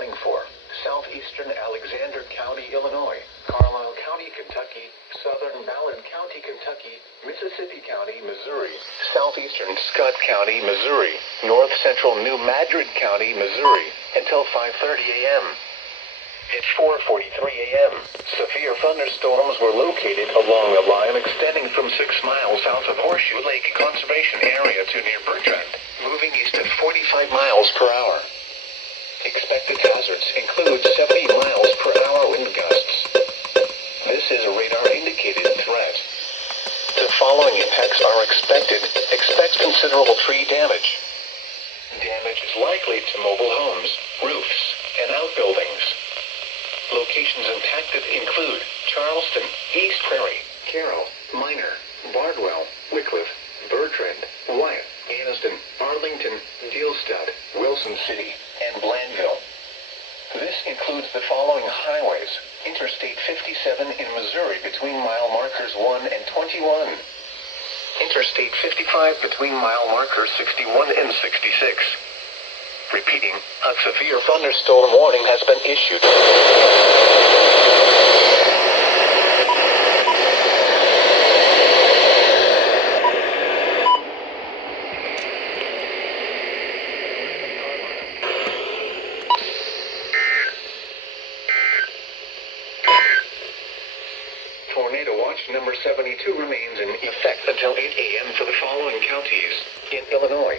warning for southeastern Alexander County, Illinois, Carlisle County, Kentucky, southern Ballard County, Kentucky, Mississippi County, Missouri, southeastern Scott County, Missouri, north central New Madrid County, Missouri, until 5:30 a.m. At 4:43 a.m., severe thunderstorms were located along a line extending from 6 miles south of Horseshoe Lake Conservation Area to near Bertrand, moving east at 45 miles per hour. Expected hazards include 70 miles per hour wind gusts. This is a radar-indicated threat. The following impacts are expected. Expect considerable tree damage. Damage is likely to mobile homes, roofs, and outbuildings. Locations impacted include Charleston, East Prairie, Carroll, Minor, Bardwell, Wickliffe, Bertrand, Wyatt, Anniston, Arlington, Dealstad, Wilson City, and Blandville. This includes the following highways: Interstate 57 in Missouri between mile markers 1 and 21. Interstate 55 between mile markers 61 and 66. Repeating, a severe thunderstorm warning has been issued. Tornado watch number 72 remains in effect until 8 a.m. for the following counties in Illinois.